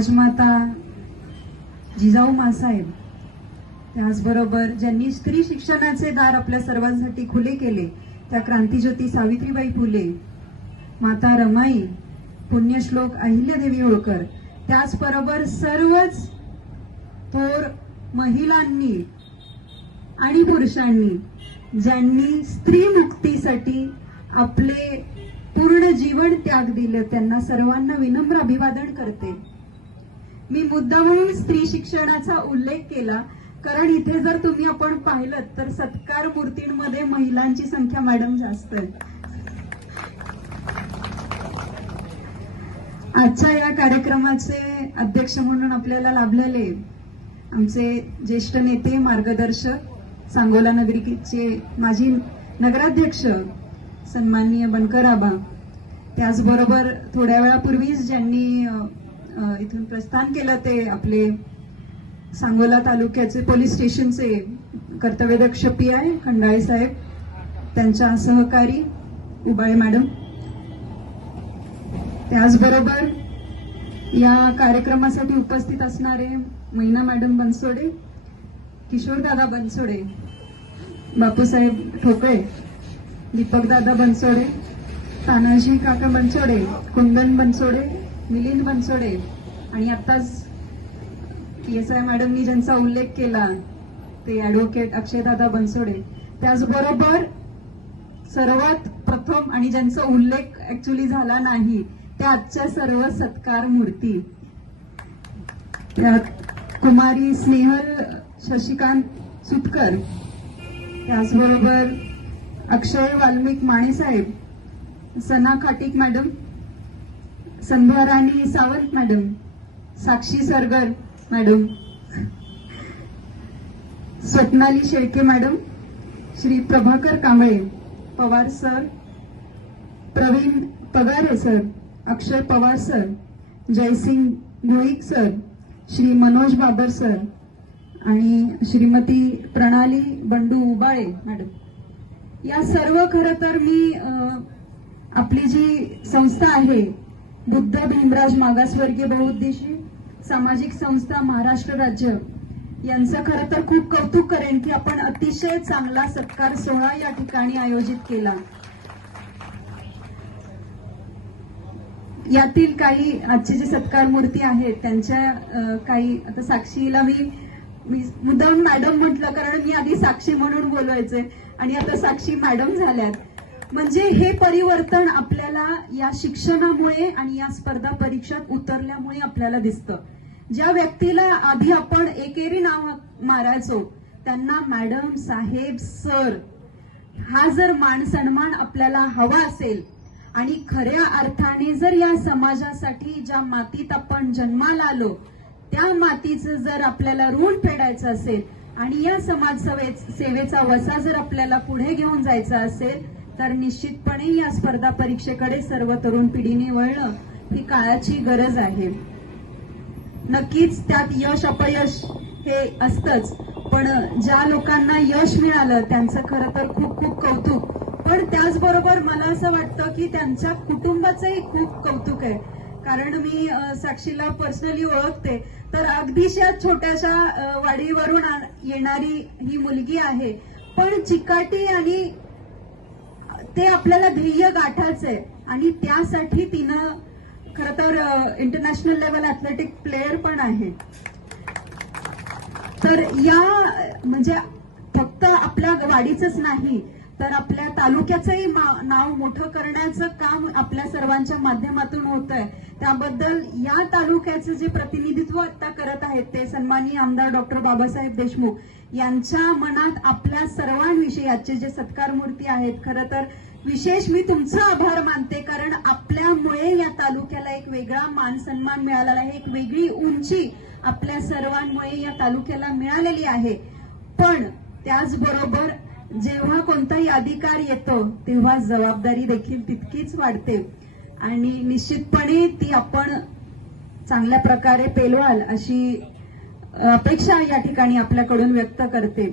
राजमाता जिजाऊ मासाहेब, त्याचबरोबर ज्यांनी स्त्री शिक्षणाचे दार आपल्या सर्वांसाठी खुले केले त्या क्रांतीज्योती सावित्रीबाई फुले, माता रमाई, पुण्यश्लोक अहिल्यादेवी होळकर, त्याचबरोबर सर्वच थोर महिलांनी आणि पुरुषांनी ज्यांनी स्त्री मुक्तीसाठी आपले पूर्ण जीवन त्याग दिले, त्यांना सर्वांना विनम्र अभिवादन करते. मी मुद्दामून स्त्री शिक्षणाचा उल्लेख केला कारण इथे जर तुम्ही आपण पाहिलं तर सत्कार मूर्तींमध्ये महिलांची संख्या मॅडम जास्त आहे. आजच्या या कार्यक्रमाचे अध्यक्ष म्हणून आपल्याला लाभलेले आमचे ज्येष्ठ नेते, मार्गदर्शक, सांगोला नगरीचे माजी नगराध्यक्ष सन्माननीय बनकर आबा, त्याचबरोबर थोड्या वेळापूर्वीच ज्यांनी इथून प्रस्थान केलं ते आपले सांगोला तालुक्याचे पोलीस स्टेशनचे कर्तव्यदक्ष PI खंडाळे साहेब, त्यांच्या सहकारी उबाळे मॅडम, त्याचबरोबर या कार्यक्रमासाठी उपस्थित असणारे मैना मॅडम बनसोडे, किशोरदादा बनसोडे, बापूसाहेब ठोकळे, दीपकदादा बनसोडे, तानाजी काका बनसोडे, कुंदन बनसोडे, मिलिंद बनसोडे आणि आताच PSI मॅडमनी ज्यांचा उल्लेख केला ते ऍडव्होकेट अक्षयदादा बनसोडे, त्याचबरोबर सर्वात प्रथम आणि ज्यांचा उल्लेख ऍक्च्युली झाला नाही त्या आजच्या सर्व सत्कार मूर्ती, त्यात कुमारी स्नेहल शशिकांत सुतकर, त्याचबरोबर अक्षय वाल्मिक माणेसाहेब, Sana Khatik madam, Sandhya Rani Sawant madam, Sakshi Sargar madam, Swapnali Shelke madam, Shri Prabhakar Kamble, Pawar sir, Praveen Pagare sir, Akshay Pawar sir, Jaysing Bhoik sir, Shri Manoj Babar sir आणि श्रीमती प्रणाली बंडू उबाळे मॅडम. या सर्व खरं तर मी आपली जी संस्था आहे बुद्ध भीमराज मागासवर्गीय बहुउद्देशीय सामाजिक संस्था महाराष्ट्र राज्य यांचं खरं तर खूप कौतुक करेन की आपण अतिशय चांगला सत्कार सोहळा या ठिकाणी आयोजित केला. यातील काही आजचे जे सत्कार मूर्ती आहेत त्यांच्या काही आता साक्षीला मी मुद्दाम मॅडम म्हटलं कारण मी आधी साक्षी म्हणून बोलवायचे आणि आता साक्षी मॅडम झाल्यात. म्हणजे हे परिवर्तन आपल्याला या शिक्षणामुळे आणि या स्पर्धा परीक्षात उतरल्यामुळे आपल्याला दिसतं. ज्या व्यक्तीला आधी आपण एकेरी नाव मारायचो त्यांना मॅडम, साहेब, सर हा जर मान सन्मान आपल्याला हवा असेल आणि खऱ्या अर्थाने जर या समाजासाठी ज्या मातीत आपण जन्माला आलो त्या मातीचं जर आपल्याला ऋण फेडायचं असेल आणि या समाज सेवेचा वसा जर आपल्याला पुढे घेऊन जायचा असेल तर निश्चितपणे या स्पर्धा परीक्षेकडे सर्व तरुण पिढीने वळणं ही काळाची गरज आहे. नक्कीच त्यात यश अपयश हे असतंच, पण ज्या लोकांना यश मिळालं त्यांचं खरं तर खूप खूप कौतुक. पण त्याचबरोबर मला असं वाटतं की त्यांच्या कुटुंबाचंही खूप कौतुक आहे. कारण मी साक्षीला पर्सनली ओळखते तर अगदीशा छोट्याशा वाडीवरून येणारी ही मुलगी आहे, पण चिकाटी आणि ते आपल्याला ध्येय गाठायचंय आणि त्यासाठी तिनं खरं तर इंटरनॅशनल लेवल ऍथलेटिक प्लेयर पण आहे. तर या म्हणजे फक्त आपल्या वाडीचंच नाही तर आपल्या तालुक्याचंही नाव मोठं करण्याचं काम आपल्या सर्वांच्या माध्यमातून होत आहे. त्याबद्दल या तालुक्याचं जे प्रतिनिधित्व आता करत आहेत ते सन्माननीय आमदार डॉक्टर बाबासाहेब देशमुख यांच्या मनात आपल्या सर्वांविषयी आजचे जे सत्कार मूर्ती आहेत खरं तर विशेष मी तुमचा आभार मानते. कारण आपल्यामुळे या तालुक्याला एक वेगळा मान सन्मान मिळालेला आहे, एक वेगळी उंची आपल्या सर्वांमुळे या तालुक्याला मिळालेली आहे. पण त्याचबरोबर जेव्हा कोणताही अधिकार येतो तेव्हा जबाबदारी देखील तितकीच वाढते आणि निश्चितपणे ती आपण चांगल्या प्रकारे पेलवाल अशी अपेक्षा या ठिकाणी आपल्याकडून व्यक्त करते.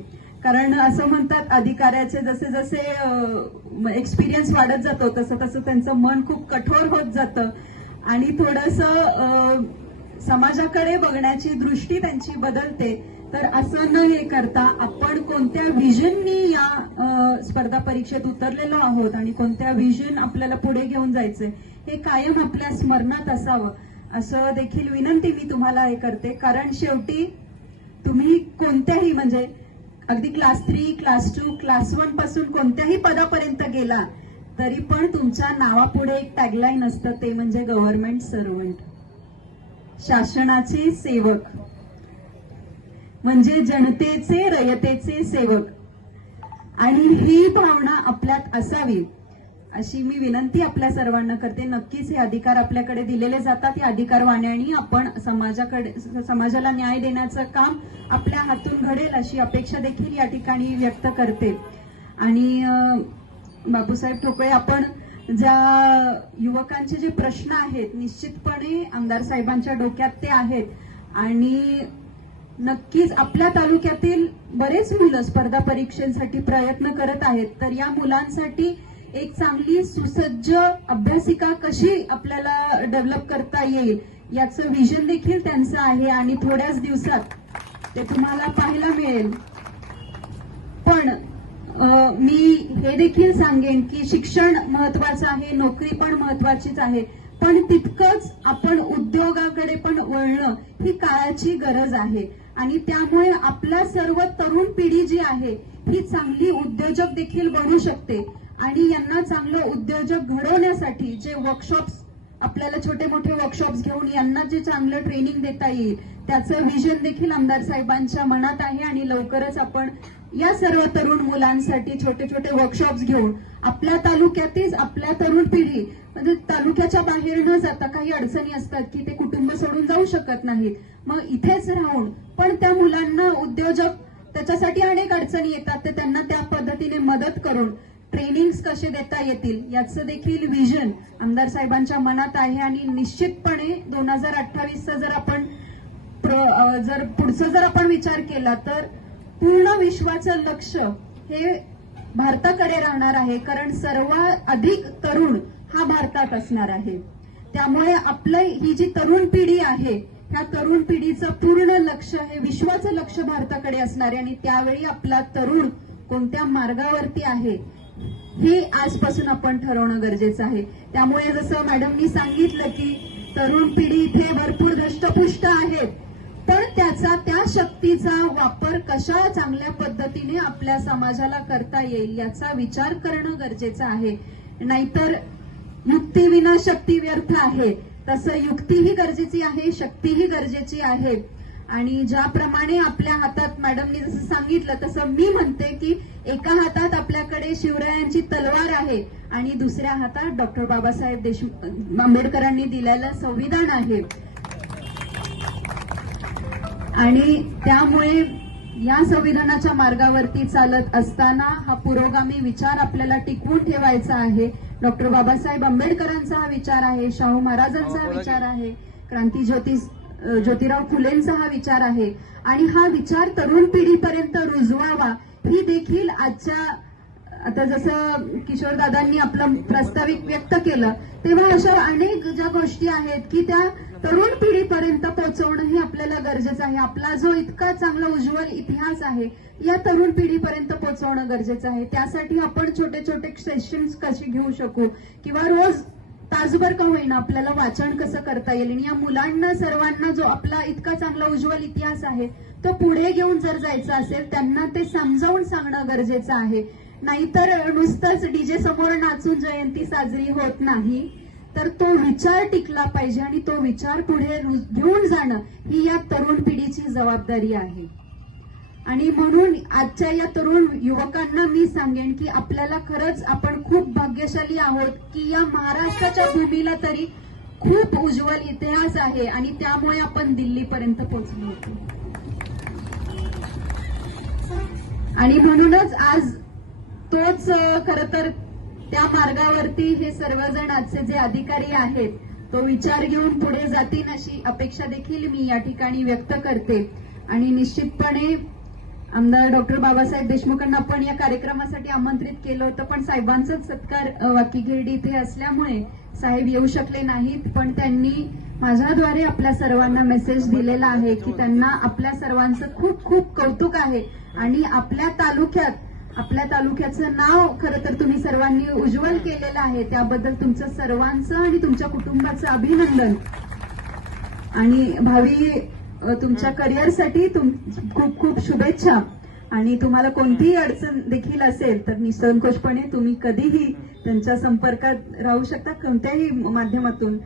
कारण असं म्हणतात अधिकाऱ्याचे जसे जसे एक्सपिरियन्स वाढत जातो तसं तसं त्यांचं मन खूप कठोर होत जातं आणि थोडंसं समाजाकडे बघण्याची दृष्टी त्यांची बदलते. तर असं न हे करता आपण कोणत्या व्हिजननी या स्पर्धा परीक्षेत उतरलेलो आहोत आणि कोणत्या व्हिजन आपल्याला पुढे घेऊन जायचंय हे कायम आपल्या स्मरणात असावं, असं देखील विनंती मी तुम्हाला हे करते. कारण शेवटी तुम्ही कोणत्याही म्हणजे अगदी क्लास 3, क्लास 2, क्लास 1 पासून कोणत्याही पदापर्यंत गेला तरी पण तुमच्या नावापुढे एक टॅगलाईन असतं, ते म्हणजे गव्हर्नमेंट सर्वंट, शासनाचे सेवक, म्हणजे जनतेचे रयतेचे सेवक. आणि ही भावना आपल्यात असावी अशी मी विनंती आपल्या सर्वांना करते. नक्कीच हे अधिकार आपल्याकडे दिलेले जातात. हे अधिकार वाण्याने आपण समाजाला न्याय देण्याचं काम आपल्या हातून घडेल अशी अपेक्षा देखील या ठिकाणी व्यक्त करते. आणि बापूसाहेब ठोकळे, आपण ज्या युवकांचे जे प्रश्न आहेत निश्चितपणे आमदार साहेबांच्या डोक्यात ते आहेत. आणि नक्कीच आपल्या तालुक्यातील बरेच मुलं स्पर्धा परीक्षेसाठी प्रयत्न करत आहेत. तर या मुलांसाठी एक चांगली सुसज्ज अभ्यासिका कशी आपल्याला डेव्हलप करता येईल याचं विजन देखील त्यांचं आहे आणि थोड्याच दिवसात ते तुम्हाला पाहायला मिळेल. पण मी हे देखील सांगेन की शिक्षण महत्वाचं आहे, नोकरी पण महत्वाचीच आहे, पण तितकंच आपण उद्योगाकडे पण वळणं ही काळाची गरज आहे. आणि त्यामुळे आपल्या सर्व तरुण पिढी जी आहे ही चांगली उद्योजक देखील बनू शकते. आणि यांना चांगलं उद्योजक घडवण्यासाठी जे वर्कशॉप्स आपल्याला छोटे मोठे वर्कशॉप्स घेऊन यांना जे चांगलं ट्रेनिंग देता येईल त्याचं विजन देखील आमदार साहेबांच्या मनात आहे. आणि लवकरच आपण या सर्व तरुण मुलांसाठी छोटे छोटे वर्कशॉप्स घेऊन आपल्या तालुक्यातच आपल्या तरुण पिढी म्हणजे तालुक्याच्या बाहेर न जाता, काही अडचणी असतात की ते कुटुंब सोडून जाऊ शकत नाहीत, मग इथेच राहून पण त्या मुलांना उद्योजक त्याच्यासाठी अनेक अडचणी येतात, ते त्यांना त्या पद्धतीने मदत करून ट्रेनिंग्स कसे देता येतील याचं देखील विजन आमदार साहेबांच्या मनात आहे. आणि निश्चितपणे 2028चा जर पुढचा जर आपण विचार केला तर पूर्ण विश्वाचं लक्ष हे भारताकडे राहणार आहे. कारण सर्वात अधिक तरुण हा भारतात असणार आहे. त्यामुळे आपलं ही जी तरुण पिढी आहे ह्या तरुण पिढीचं पूर्ण लक्ष हे विश्वाचं लक्ष भारताकडे असणार आहे. आणि त्यावेळी आपला तरुण कोणत्या मार्गावरती आहे हे आजपासून आपण ठरवणं गरजेचं आहे. त्यामुळे जसं मॅडमनी सांगितलं की तरुण पिढी इथे भरपूर दष्टपुष्ट आहेत, पण त्या शक्तीचा वापर कशा चांगल्या पद्धतीने आपल्या समाजाला करता येईल याचा विचार करणं गरजेचं आहे. नाहीतर युक्तीविना शक्ती व्यर्थ आहे, तसं युक्तीही गरजेची आहे, शक्तीही गरजेची आहे. आणि ज्याप्रमाणे आपल्या हातात मॅडमनी जसं सांगितलं तसं मी म्हणते की एका हातात आपल्याकडे शिवरायांची तलवार आहे आणि दुसऱ्या हातात डॉक्टर बाबासाहेब आंबेडकरांनी दिलेलं संविधान आहे. आणि त्यामुळे या संविधानाच्या मार्गावरती चालत असताना हा पुरोगामी विचार आपल्याला टिकवून ठेवायचा आहे. डॉक्टर बाबासाहेब आंबेडकरांचा हा विचार आहे, शाहू महाराजांचा हा विचार आहे, क्रांती ज्योतिराव फुलेंचा हा विचार आहे. आणि हा विचार तरुण पिढीपर्यंत रुजवावा ही देखील आजच्या आता जसं किशोरदादांनी आपलं प्रास्ताविक व्यक्त केलं तेव्हा अशा अनेक ज्या गोष्टी आहेत की त्या तरुण पिढीपर्यंत पोहोचवणं हे आपल्याला गरजेचं आहे. आपला जो इतका चांगला उज्ज्वल इतिहास आहे या तरुण पिढीपर्यंत पोहोचवणं गरजेचं आहे. त्यासाठी आपण छोटे छोटे सेशन्स कसे घेऊ शकू किंवा रोज तासभर का होईना आपल्याला वाचन कसं करता येईल. आणि या मुलांना सर्वांना जो आपला इतका चांगला उज्ज्वल इतिहास आहे तो पुढे घेऊन जर जायचा असेल त्यांना ते समजावून सांगणं गरजेचं आहे. नाहीतर नुसतंच डीजे समोर नाचून जयंती साजरी होत नाही, तर तो विचार टिकला पाहिजे आणि तो विचार पुढे घेऊन जाणं ही या तरुण पिढीची जबाबदारी आहे. आणि म्हणून आजच्या या तरुण युवकांना मी सांगेन की आपल्याला खरंच आपण खूप भाग्यशाली आहोत की या महाराष्ट्राच्या भूमीला तरी खूप उज्ज्वल इतिहास आहे आणि त्यामुळे आपण दिल्लीपर्यंत पोहोचलो होतो. आणि म्हणूनच आज तोच खरं तर त्या मार्गावरती हे सर्वजण आजचे जे अधिकारी आहेत तो विचार घेऊन पुढे जातील अशी अपेक्षा देखील मी या ठिकाणी व्यक्त करते. आणि निश्चितपणे आमदार डॉक्टर बाबासाहेब देशमुखांना आपण या कार्यक्रमासाठी आमंत्रित केलं होतं, पण साहेबांचाच सत्कार वाकीगिरडी इथे असल्यामुळे साहेब येऊ शकले नाहीत. पण त्यांनी माझ्याद्वारे आपल्या सर्वांना मेसेज दिलेला आहे की त्यांना आपल्या सर्वांचं खूप खूप कौतुक आहे आणि आपल्या तालुक्याचं नाव खरं तर तुम्ही सर्वांनी उज्ज्वल केलेलं आहे. त्याबद्दल तुमचं सर्वांचं आणि तुमच्या कुटुंबाचं अभिनंदन. आणि भावी तुमच्या करिअरसाठी खूप खूप शुभेच्छा. आणि तुम्हाला कोणतीही अडचण देखील असेल तर निसंकोचपणे तुम्ही कधीही त्यांच्या संपर्कात राहू शकता. कोणत्याही माध्यमातून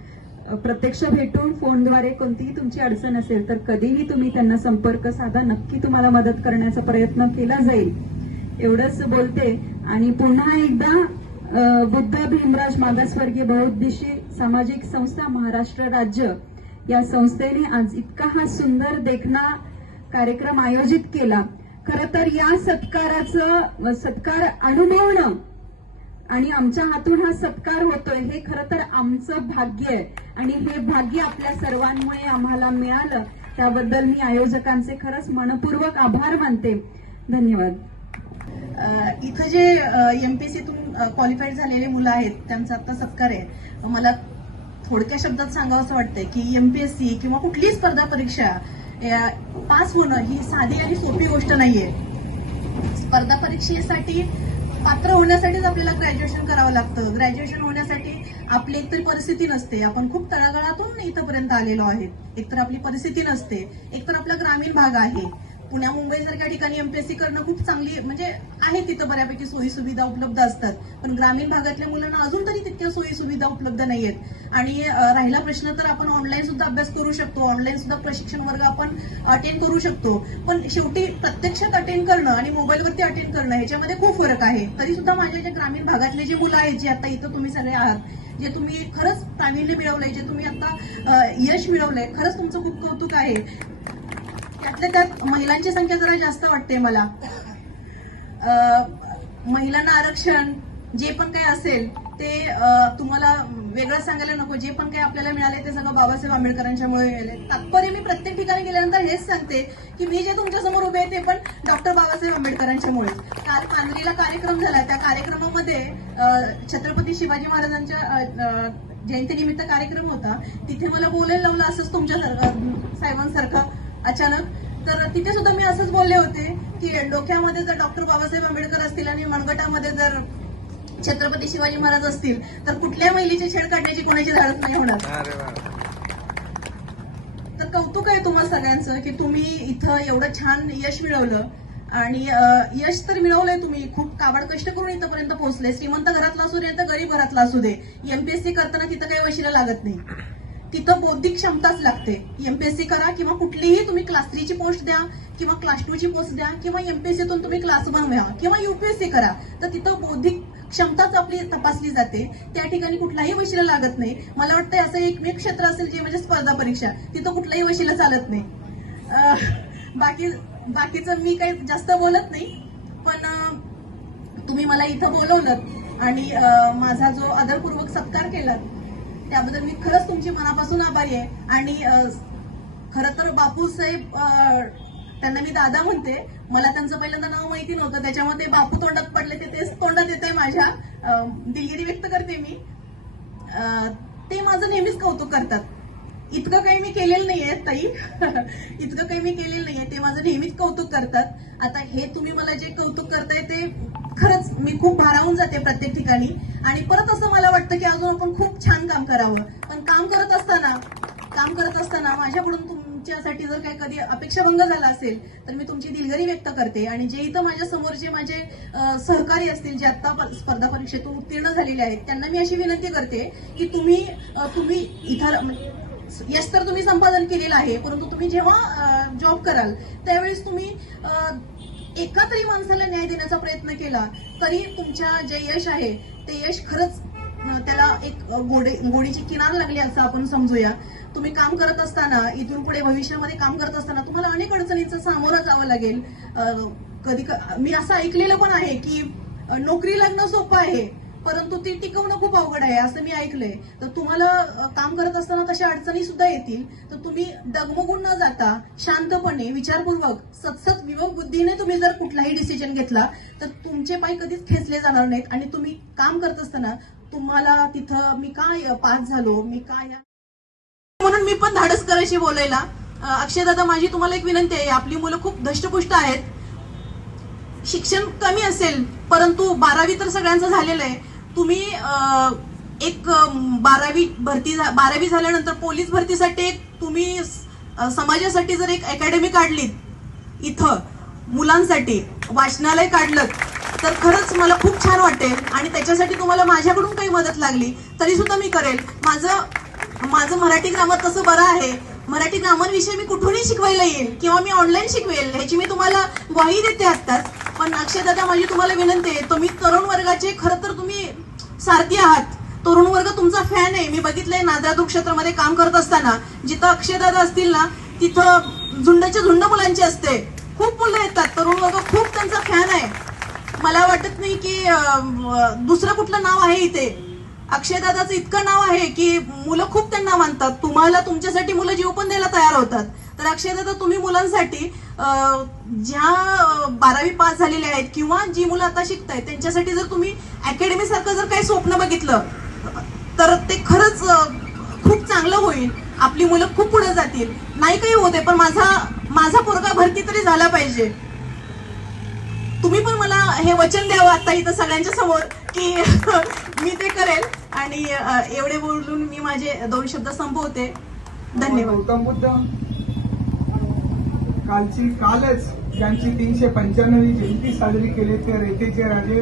प्रत्यक्ष भेटून फोनद्वारे कोणतीही तुमची अडचण असेल तर कधीही तुम्ही त्यांना संपर्क साधा. नक्की तुम्हाला मदत करण्याचा प्रयत्न केला जाईल. एवढंच बोलते आणि पुन्हा एकदा बुद्ध भीमराज मागासवर्गीय बहुउद्देशीय सामाजिक संस्था महाराष्ट्र राज्य या संस्थेने आज इतका हा सुंदर देखणा कार्यक्रम आयोजित केला. खरं तर या सत्कार अनुभवणं आणि आमच्या हातून हा सत्कार होतोय हे खरं तर आमचं भाग्य आहे आणि हे भाग्य आपल्या सर्वांमुळे आम्हाला मिळालं. त्याबद्दल मी आयोजकांचे खरंच मनपूर्वक आभार मानते. धन्यवाद. इथं जे एमपीएससीतून क्वालिफाईड झालेले मुलं आहेत त्यांचा आता सत्कार आहे. मला थोडक्या शब्दात सांगावं असं वाटतंय की एमपीएससी किंवा कुठलीही स्पर्धा परीक्षा पास होणं ही साधी आणि सोपी गोष्ट नाहीये. स्पर्धा परीक्षेसाठी पात्र होण्यासाठीच आपल्याला ग्रॅज्युएशन करावं लागतं. ग्रॅज्युएशन होण्यासाठी आपली एकतरी परिस्थिती नसते. आपण खूप तळागाळातून इथंपर्यंत आलेलो आहेत. एकतर आपली परिस्थिती नसते, एकतर आपला ग्रामीण भाग आहे. पुण्या मुंबई सारख्या ठिकाणी एमपीएससी करणं खूप चांगली म्हणजे आहे, तिथं बऱ्यापैकी सोयी सुविधा उपलब्ध असतात. पण ग्रामीण भागातल्या मुलांना अजून तरी तितक्या सोयी सुविधा उपलब्ध नाहीयेत. आणि राहिला प्रश्न तर आपण ऑनलाईन सुद्धा अभ्यास करू शकतो, ऑनलाईन सुद्धा प्रशिक्षण वर्ग आपण अटेंड करू शकतो. पण शेवटी प्रत्यक्षात अटेंड करणं आणि मोबाईलवरती अटेंड करणं ह्याच्यामध्ये खूप फरक आहे. तरी सुद्धा माझ्या ज्या ग्रामीण भागातले जे मुलं आहेत, जे आता इथं तुम्ही सगळे आहात, जे तुम्ही खरंच प्रावीण्य मिळवलंय, जे तुम्ही आता यश मिळवलंय, खरंच तुमचं खूप कौतुक आहे. त्यातल्या त्यात महिलांची संख्या जरा जास्त वाटते मला. महिलांना आरक्षण जे पण काही असेल ते तुम्हाला वेगळं सांगायला नको. जे पण काही आपल्याला मिळाले ते सगळं बाबासाहेब आंबेडकरांच्यामुळे मिळाले. तात्पर्य मी प्रत्येक ठिकाणी गेल्यानंतर हेच सांगते की मी जे तुमच्या समोर उभे आहे ते पण डॉक्टर बाबासाहेब आंबेडकरांच्यामुळे. काल पांढरीला कार्यक्रम झाला, त्या कार्यक्रमामध्ये छत्रपती शिवाजी महाराजांच्या जयंतीनिमित्त कार्यक्रम होता. तिथे मला बोलायला लावलं असंच तुमच्या साहेबांसारखं अचानक. तर तिथे सुद्धा मी असंच बोलले होते की डोक्यामध्ये जर डॉक्टर बाबासाहेब आंबेडकर असतील आणि मनगटामध्ये जर छत्रपती शिवाजी महाराज असतील तर कुठल्या महिलेची छेड काढण्याची कोणाची धाडस नाही होणार. तर कौतुक आहे तुम्हा सगळ्यांचं की तुम्ही इथं एवढं छान यश मिळवलं. आणि यश तर मिळवलंय तुम्ही, खूप काबाड कष्ट करून इथंपर्यंत पोहोचले. श्रीमंत घरातला असू दे तर गरीब घरातला असू दे, एमपीएससी करताना तिथं काही वशिला लागत नाही. तिथं बौद्धिक क्षमताच लागते. एमपीएससी करा किंवा कुठलीही तुम्ही क्लास 3 ची पोस्ट द्या किंवा क्लास 2 ची पोस्ट द्या किंवा एमपीएससीतून तुम्ही क्लास 1 व्हा किंवा युपीएससी करा, तर तिथं बौद्धिक क्षमताच आपली तपासली जाते. त्या ठिकाणी कुठलाही वशिला लागत नाही. मला वाटतं असं एकमेव क्षेत्र असेल जे म्हणजे स्पर्धा परीक्षा, तिथं कुठलाही वशिला चालत नाही. बाकीचं मी काही जास्त बोलत नाही. पण तुम्ही मला इथं बोलवलं आणि माझा जो आदरपूर्वक सत्कार केला त्याबद्दल मी खरंच तुमची मनापासून आभारी आहे. आणि खरं तर बापूसाहेब त्यांना मी दादा म्हणते. मला त्यांचं पहिल्यांदा नाव माहिती नव्हतं, त्याच्यामध्ये बापू तोंडात पडले तेच तोंडात येतंय माझ्या. दिलगिरी व्यक्त करते मी. ते माझं नेहमीच कौतुक करतात. इतकं काही मी केलेलं नाहीये ताई, इतकं काही मी केलेलं नाहीये. ते माझं नेहमीच कौतुक करतात. आता हे तुम्ही मला जे कौतुक करताय ते खरंच मी खूप भारावून जाते प्रत्येक ठिकाणी. आणि परत असं मला वाटतं की अजून आपण खूप छान काम करावं. पण काम करत असताना माझ्याकडून तुमच्यासाठी जर काही कधी अपेक्षाभंग झाला असेल तर मी तुमची दिलगिरी व्यक्त करते. आणि जे इथं माझ्या समोरचे माझे सहकारी असतील, जे आता स्पर्धा परीक्षेतून उत्तीर्ण झालेले आहेत, त्यांना मी अशी विनंती करते की तुम्ही इथं यश तर तुम्ही संपादन केलेलं आहे, परंतु तुम्ही जेव्हा जॉब कराल त्यावेळेस तुम्ही एका तरी माणसाला न्याय देण्याचा प्रयत्न केला तरी तुमच्या जे यश आहे ते यश खरंच त्याला एक गोडीची किनार लागली असं आपण समजूया. तुम्ही काम करत असताना, इथून पुढे भविष्यामध्ये काम करत असताना तुम्हाला अनेक अडचणींचं सामोरं जावं लागेल. कधी मी असं ऐकलेलं पण आहे की नोकरी लागणं सोपं आहे परंतु ती टिकवणं खूप अवघड आहे असं मी ऐकलंय. तर तुम्हाला काम करत असताना तशा अडचणी सुद्धा येतील, तर तुम्ही डगमगून न जाता शांतपणे विचारपूर्वक सतसत विवेक बुद्धीने तुम्ही जर कुठलाही डिसिजन घेतला तर तुमचे पाय कधीच खेचले जाणार नाहीत. आणि तुम्ही काम करत असताना तुम्हाला तिथं मी काय पास झालो, मी काय म्हणून मी पण धाडस करायची बोलायला. अक्षय दादा, माझी तुम्हाला एक विनंती आहे. आपली मुलं खूप धष्टपुष्ट आहेत, शिक्षण कमी असेल परंतु 12वी तर सगळ्यांचं झालेलं आहे. तुम्ही एक 12वी झाल्यानंतर पोलीस भरतीसाठी एक तुम्ही समाजासाठी जर एक अकॅडमी काढलीत, इथं मुलांसाठी वाचनालय काढलं, तर खरंच मला खूप छान वाटेल. आणि त्याच्यासाठी तुम्हाला माझ्याकडून काही मदत लागली तरी सुद्धा मी करेल. माझं मराठी ग्रामर तसं बरं आहे, मराठी ग्रामरविषयी मी कुठूनही शिकवायला येईल किंवा मी ऑनलाईन शिकवेल, ह्याची मी तुम्हाला ग्वाही देते आत्ताच. पण अक्षय दादा, माझी तुम्हाला विनंती आहे, तुम्ही तरुण वर्गाचे खरं तर तुम्ही सारथी आहात. तरुण वर्ग तुमचा फॅन आहे. मी बघितलंय नांद्रादूर क्षेत्रामध्ये काम करत असताना जिथं अक्षय दादा असतील ना, तिथं झुंडच्या झुंड मुलांची असते. खूप मुलं येतात, तरुण वर्ग खूप त्यांचा फॅन आहे. मला वाटत नाही की दुसरं कुठलं नाव आहे इथे. अक्षय दादाचं इतकं नाव आहे की मुलं खूप त्यांना मानतात. तुम्हाला तुमच्यासाठी मुलं जीव पण द्यायला तयार होतात. तर अक्षय दादा, तुम्ही मुलांसाठी ज्या 12वी पास झालेले आहेत किंवा जी मुलं आता शिकतायत त्यांच्यासाठी जर तुम्ही अकॅडमी सारखं जर काही स्वप्न बघितलं तर ते खरंच खूप चांगलं होईल. आपली मुलं खूप पुढे जातील. नाही काही होते पण माझा पोरगा भरती तरी झाला पाहिजे. तुम्ही पण मला हे वचन द्यावं आता इथं सगळ्यांच्या समोर की मी ते करेल. आणि एवढे बोलून मी माझे 2 शब्द संपवते. धन्यवाद. गौतम बुद्ध कालच ज्यांची 395वी जयंती साजरी केली ते रेतेचे राजे,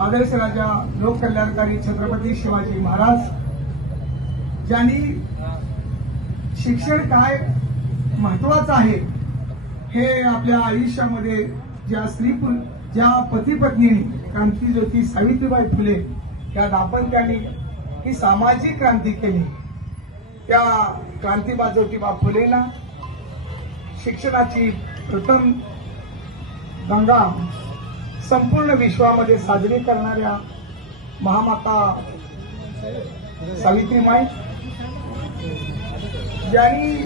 आदर्श राजा, लोककल्याणकारी छत्रपती शिवाजी महाराज, ज्यांनी शिक्षण काय महत्वाचं आहे हे आपल्या आयुष्यामध्ये ज्या पती पत्नीने क्रांतीज्योती सावित्रीबाई फुले या दाम्पत्याने ही सामाजिक क्रांती केली, त्या क्रांतीबा ज्योतिबा फुलेला शिक्षणाची प्रथम गंगा संपूर्ण विश्वामध्ये साजरी करणाऱ्या महामाता सावित्रीबाई, ज्यांनी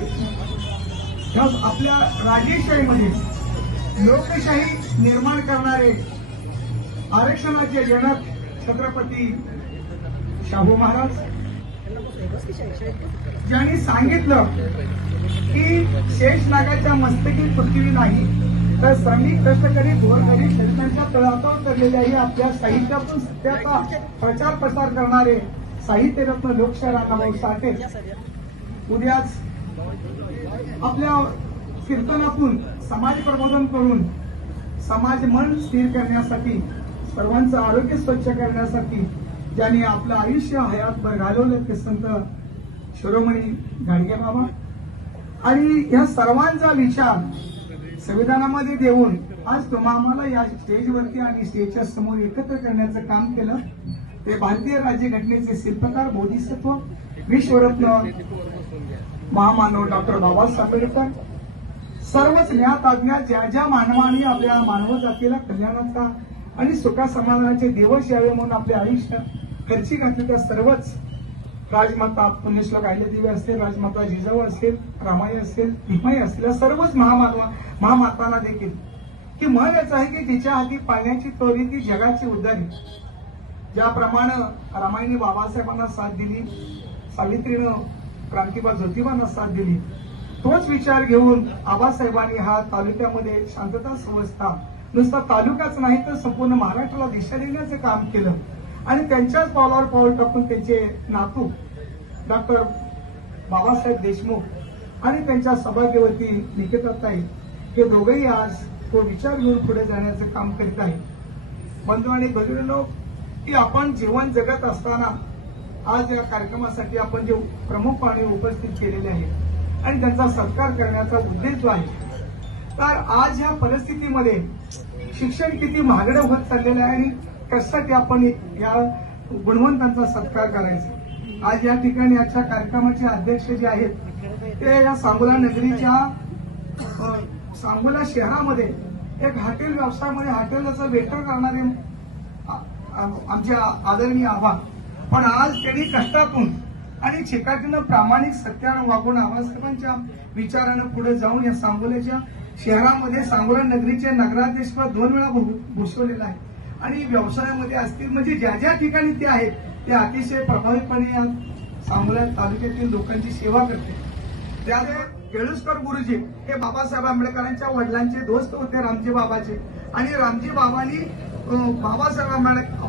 आपल्या राजेशाहीमध्ये लोकशाही निर्माण करणारे आरक्षणाचे जनक छत्रपती शाहू महाराज, ज्यांनी सांगितलं की शेषनागाच्या मस्तकी पृथ्वी नाही तर श्रमिक कष्टकरी गोरगरीब शेतकऱ्यांच्या तळावर करलेल्याही आपल्या साहित्यातून सत्याचा प्रचार प्रसार करणारे साहित्यरत्न लोकशाहीर अण्णाभाऊ साठे उद्याच आपल्या कीर्तनातून समाज प्रबोधन करून समाज मन स्थिर करण्यासाठी, सर्वांचं आरोग्य स्वच्छ करण्यासाठी ज्यांनी आपलं आयुष्य हयातभर घालवलं ते संत शिरोमणी गाडगे बाबा. आणि या सर्वांचा विचार संविधानामध्ये देऊन आज तुम्हा आम्हाला या स्टेजवरती आणि स्टेजच्या समोर एकत्र करण्याचं काम केलं ते भारतीय राज्यघटनेचे शिल्पकार, बोधिसत्व, विश्वरत्न महामानव डॉक्टर बाबासाहेब आंबेडकर. सर्वच ज्ञात अज्ञात ज्या मानवाने आपल्या मानव जातीला कल्याणाचा आणि सुखा समाधानाचे दिवस यावे म्हणून आपले आयुष्य खर्ची घातले त्या सर्वच राजमाता पुण्यश्लोक अहिल्यादेवी असतील, राजमाता जिजाऊ असतील, रामाई असतील, भीमाई असतील, या सर्वच महामातांना देखील की म्हण याच आहे की तिच्या हाती पाण्याची तोरी ती जगाची उद्धारी. ज्याप्रमाणे रामाईने बाबासाहेबांना साथ दिली, सावित्रीनं क्रांतीबा ज्योतिबांना साथ दिली, तोच विचार घेऊन आबासाहेबांनी हा तालुक्यामध्ये शांतता सुव्यवस्था नुसता तालुकाच नाही तर संपूर्ण महाराष्ट्राला दिशा देण्याचं काम केलं. आणि त्यांच्याच पावलावर पाऊल टाकून त्यांचे नातू डॉक्टर बाबासाहेब देशमुख आणि त्यांच्या सौभाग्यवती निकेताताई हे दोघंही आज तो विचार घेऊन पुढे जाण्याचं काम करीत आहे. बंधू आणि भगिनींनो, की आपण जीवन जगत असताना आज या कार्यक्रमासाठी आपण जे प्रमुख पाहुणे उपस्थित केलेले आहेत आणि त्यांचा सत्कार करण्याचा उद्देश जो आहे, तर आज ह्या परिस्थितीमध्ये शिक्षण किती महागडं होत चाललेलं आहे आणि कशासाठी आपण या गुणवंतांचा सत्कार करायचा. आज या ठिकाणी आजच्या कार्यक्रमाचे अध्यक्ष जे आहेत ते या सांगोला नगरीच्या सांगोला शहरामध्ये एक हॉटेल व्यवसायामध्ये हॉटेलचं वेटर करणारे आमचे आदरणीय आभार. पण आज त्यांनी कष्टातून आणि चिकाटीनं प्रामाणिक सत्यानं वागून आबासाहेबांच्या विचारानं पुढे जाऊन या सांगोल्याच्या शहरामध्ये सांगोला नगरीचे नगराध्यक्ष 2 वेळा भूषवलेला आहे. आणि व्यवसायामध्ये असतील म्हणजे ज्या ज्या ठिकाणी ते आहेत ते अतिशय प्रभावीपणे या सांगोला तालुक्यातील लोकांची सेवा करते. त्यामुळे केळुसकर गुरुजी हे बाबासाहेब आंबेडकरांच्या वडिलांचे दोस्त होते, रामजी बाबाचे. आणि रामजी बाबांनी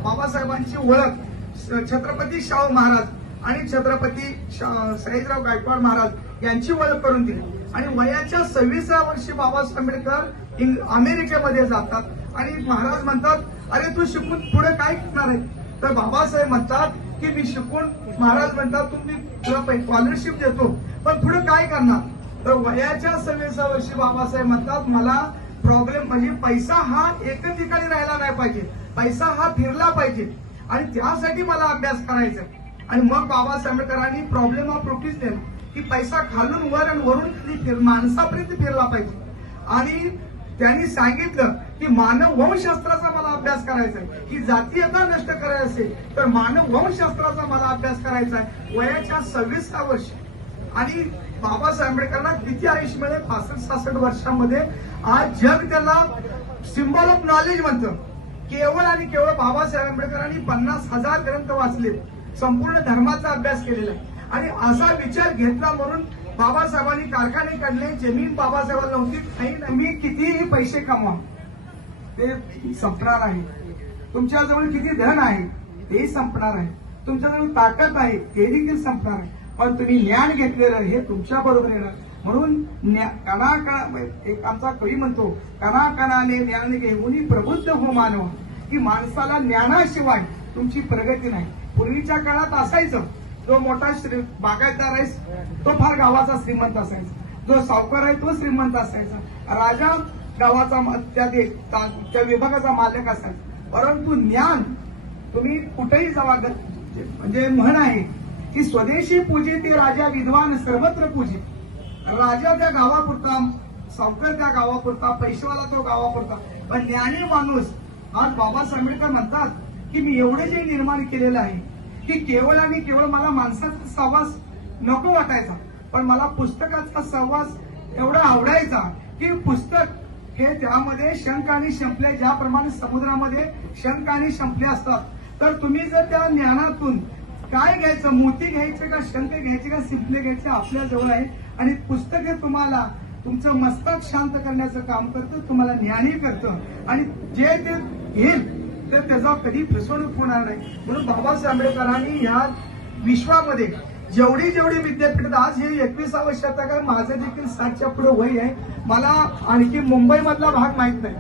बाबासाहेबांची ओळख छत्रपती शाहू महाराज आणि छत्रपती सयाजीराव गायकवाड महाराज यांची ओळख करून दिली. आणि वयाच्या 26व्या वर्षी बाबासाहेब आंबेडकर अमेरिकेमध्ये जातात आणि महाराज म्हणतात, अरे तू शिकून पुढे काय करणार आहे? तर बाबासाहेब म्हणतात की मी शिकून, महाराज म्हणतात तुम्ही तुला स्कॉलरशिप देतो पण पुढे काय करणार? तर वयाच्या 26व्या वर्षी बाबासाहेब म्हणतात मला प्रॉब्लेम म्हणजे पैसा हा एकच ठिकाणी राहिला नाही पाहिजे, पैसा हा फिरला पाहिजे आणि त्यासाठी मला अभ्यास करायचा. आणि मग बाबासाहेब आंबेडकरांनी प्रॉब्लेम ऑफ रुपीज दिला की पैसा खालून वर आणि वरून खाली माणसापर्यंत फिरला पाहिजे. आणि त्यांनी सांगितलं की मानव वंशशास्त्राचा मला अभ्यास करायचा आहे, ही जातीयता नष्ट करायची असेल तर मानव वंशशास्त्राचा मला अभ्यास करायचा आहे. वयाच्या 26व्या वर्षी. आणि बाबासाहेब आंबेडकरांना किती आयुष्य मिळेल? 65-66 वर्षांमध्ये आज जग त्याला सिम्बॉल ऑफ नॉलेज म्हणतं. केवळ आणि केवळ बाबासाहेब आंबेडकरांनी 50,000 ग्रंथ वाचले, संपूर्ण धर्माचा अभ्यास केलेला आहे. आणि असा विचार घेतला म्हणून बाबासाहेबांनी कारखाने काढले, जमीन बाबासाहेबांना नव्हती, काही तुम्ही कितीही पैसे कमवा ते संपणार आहे. तुमच्याजवळ किती धन आहे तेही संपणार आहे, तुमच्याजवळ ताकद आहे ते देखील संपणार आहे. पण तुम्ही ज्ञान घेतलेलं हे तुमच्या बरोबर येणार. म्हणून कणा एक आमचा कवी म्हणतो, कणाकणाने ज्ञान घेऊन प्रबुद्ध हो मानव, की माणसाला ज्ञानाशिवाय तुमची प्रगती नाही. पूर्वीच्या काळात असायचं, जो मोठा बागायतदार आहे तो फार गावाचा श्रीमंत असायचा, जो सावकार आहे तो श्रीमंत असायचा, राजा गावाचा त्या विभागाचा मालक असायचा. परंतु ज्ञान तुम्ही कुठेही जावा, म्हणजे म्हण आहे की स्वदेशी पूजे ते राजा विद्वान सर्वत्र पूजे. राजा त्या गावापुरता, सावकार त्या गावापुरता, पैसेवाला तो गावापुरता, पण ज्ञानी माणूस. आज बाबासाहेब आंबेडकर म्हणतात की मी एवढे जे निर्माण केलेलं आहे की केवळ आणि केवळ मला माणसाचा सहवास नको वाटायचा, पण मला पुस्तकाचा सहवास एवढा आवडायचा की पुस्तक हे त्यामध्ये शंख आणि शिंपले, ज्याप्रमाणे समुद्रामध्ये शंख आणि शिंपले असतात, तर तुम्ही जर त्या ज्ञानातून काय घ्यायचं, मोती घ्यायचे का शंख घ्यायचे का शिंपले घ्यायचे आपल्या जवळ आहे. आणि पुस्तक हे तुम्हाला तुमचं मस्तक शांत करण्याचं काम करतं, तुम्हाला ज्ञानी करतं. आणि जे ते घेईल तर त्याचा कधी फसवणूक होणार नाही. म्हणून बाबासाहेब आंबेडकरांनी ह्या विश्वामध्ये जेवढी जेवढी विद्यापीठ, आज हे 21व्या शतक आहे, माझं देखील 60च्या पुढे वय आहे, मला आणखी मुंबईमधला भाग माहित नाही.